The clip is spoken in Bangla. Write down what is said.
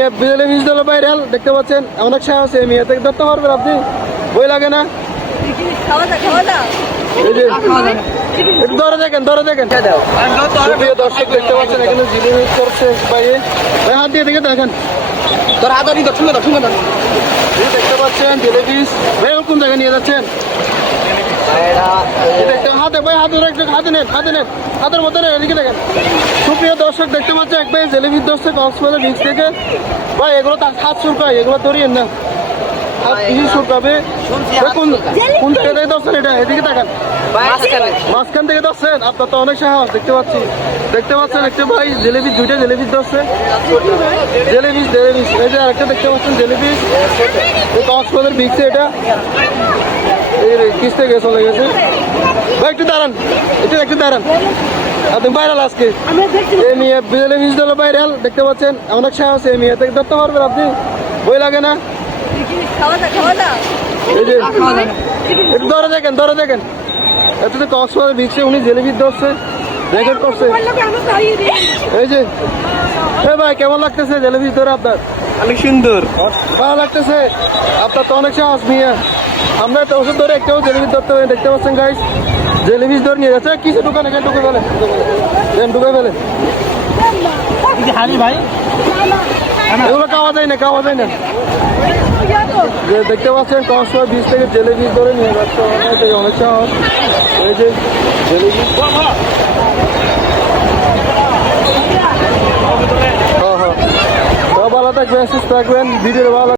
মেয়ে জেলেবিস দল ভাইরাল দেখতে পাচ্ছেন, অনেক সাহস। এই মেয়ে থেকে ধরতে পারবেন আপনি, বই লাগে না। এই যে একটু ধরে দেখেন, ধরে দেখেন। প্রিয় দর্শক দেখতে পাচ্ছেন এখানে জিলেবি করছে ভাইয়ে, ভাই হাত দিয়ে দেখে দেখেন। তোর হাত ধরি দর্শন দর্শন দেখতে পাচ্ছেন জিলেবিস ভাই, কোন জায়গায় নিয়ে যাচ্ছেন? হাতে ভাই, হাতে হাতে নেন, হাতে নেন, হাতের মধ্যে নেন, এদিকে দেখেন। সুপ্রিয় দর্শক দেখতে পাচ্ছেন এক ভাই জেলেবির ধরছে কক্সবাজার বিচ থেকে। ভাই এগুলো তার হাত শুরকায়, এগুলো ধরিয়েন না, হাত বেশি শুরকাবে। কোন জায়গা থেকে ধরছেন এটা? এদিকে দেখেন, মাঝখান থেকে ধরছেন। আপনার তো অনেক সাহস দেখতে পাচ্ছি। দেখতে পাচ্ছেন একটা ভাই জেলেবি, দুইটা জেলেবি ধরছে। জেলেবিস জেলেবিস এই যে আরেকটা দেখতে পাচ্ছেন জেলেবিস, কক্সবাজার বিচে এটা। এই কিস্তে গিয়ে চলে গেছে। ভাই একটু দাঁড়ান, একটু দাঁড়ান, আপনি ভাইরাল আজকে। এই মেয়ে জেলেবিস দল ভাইরাল দেখতে পাচ্ছেন, অনেক সাহস। এই মেয়ে থেকে ধরতে পারবেন আপনি, বই লাগে না। এই যে একটু ধরে দেখেন, ধরে দেখেন। এত কক্সবাজার বিচে উনি জেলেবি ধরছে, রেকর্ড করছে। এই যে ভাই কেমন লাগতেছে জেলেবি ধরে আপনার? অনেক সুন্দর, ভালো লাগতেছে। আপনার তো অনেক সাহস মিয়া। আমরা তো ওষুধ ধরে একটাও জেলেবি ধরতে পারি। দেখতে পাচ্ছেন গাইস, জেলেবি ধরে নিয়ে যাচ্ছে। কিছু দোকানে কেন ঢুকে ফেলে, ঢুকে ফেলে। ভাই এগুলো খাওয়া যায় না, খাওয়া যায় না। দেখতে পাচ্ছেন কক্সবাজার বিচ থেকে জেলেবি ধরে নিয়ে যাচ্ছে, অনেক সাহস। এই যে জেলেবি, হ্যাঁ হ্যাঁ, সব ভালো থাকবেন, সুস্থ থাকবেন, ভিডিও ভালো।